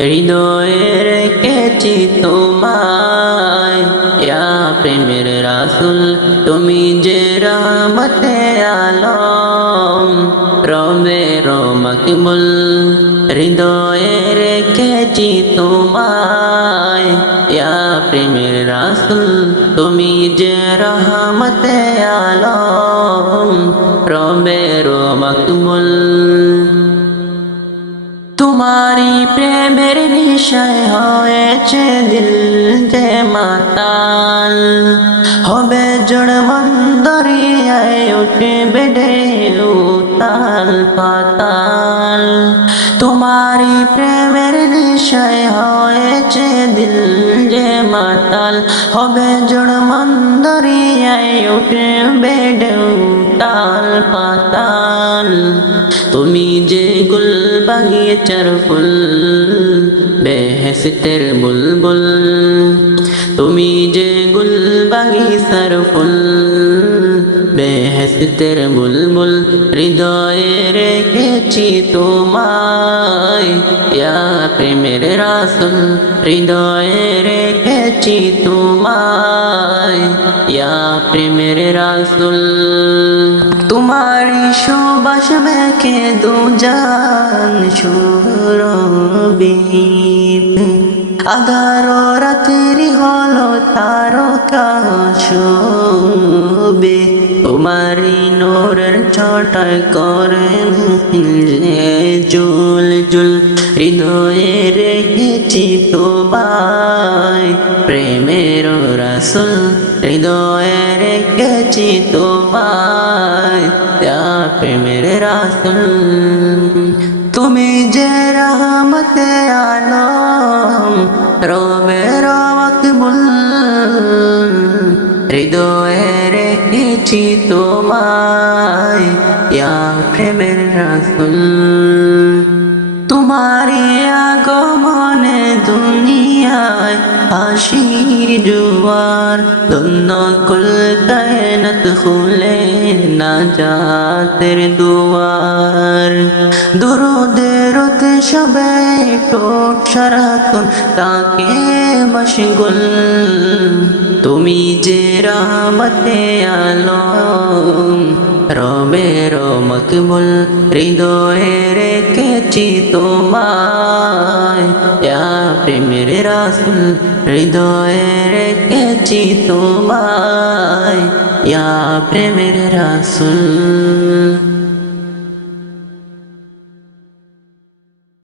হৃদয়ে রেখেছি তোমায়। প্রেমের রাসুল, তুমি যে রহমতে আলম, রবে রমকবুল হৃদয়ে রেখেছি তোমায়। প্রেমের রাসুল, তুমি যে রহমতে আলম, রবে রমকবুল তোমারি প্রেমের নিশয় হয়েছে দিল যে মাতাল। হবে জড় মন্দরিয়ায় উঠবে উতাল পাতাল। তোমারি প্রেমের নিশয় হয়েছে দিল যে মাতাল। হবে জড় মন্দরিয়ায় উঠবে উতাল পাতাল। তুমি যে গুল বাগিচার ফুল বেহেসতের বুলবুল। তুমি যে গুল বাগিচার ফুল বেহেসতের বুলবুল, হৃদয়ে রেখেছি তোমায়। ইয়া প্রেমের রাসুল, হৃদয়ে রেখেছি তোমায়। ইয়া প্রেমের রাসুল। তোমারি সুবাস মেখে দুজান সুরবীপ আগারো রাতেরি হলো তারকা শোবে তোমারি নোরের ছটায় করেন জুল জুল। হৃদয়ে রেখেছি তোমায়, প্রেমের রাসুল। হৃদয়ে রেখেছি তোমায় প্রেমের রাসুল। তুমি যে রহমতে আলম রবে রমকবুল হৃদয়ে রেখেছি তোমায় প্রেমের রাসুল। তোমারি আগমনে হাসির জুয়ার ধন্য কুল কায়নাত খুলে না জাতের দুয়ার দুরুদের সবে টোট সারাক্ষণ তাকে মশগুল। তুমি যে রামতে আলম, রবের মকবুল হৃদয়ে রেখেছি তোমায়। প্রেমের রাসুল হৃদয়ে রেখেছি তোমায়। প্রেমের রাসুল।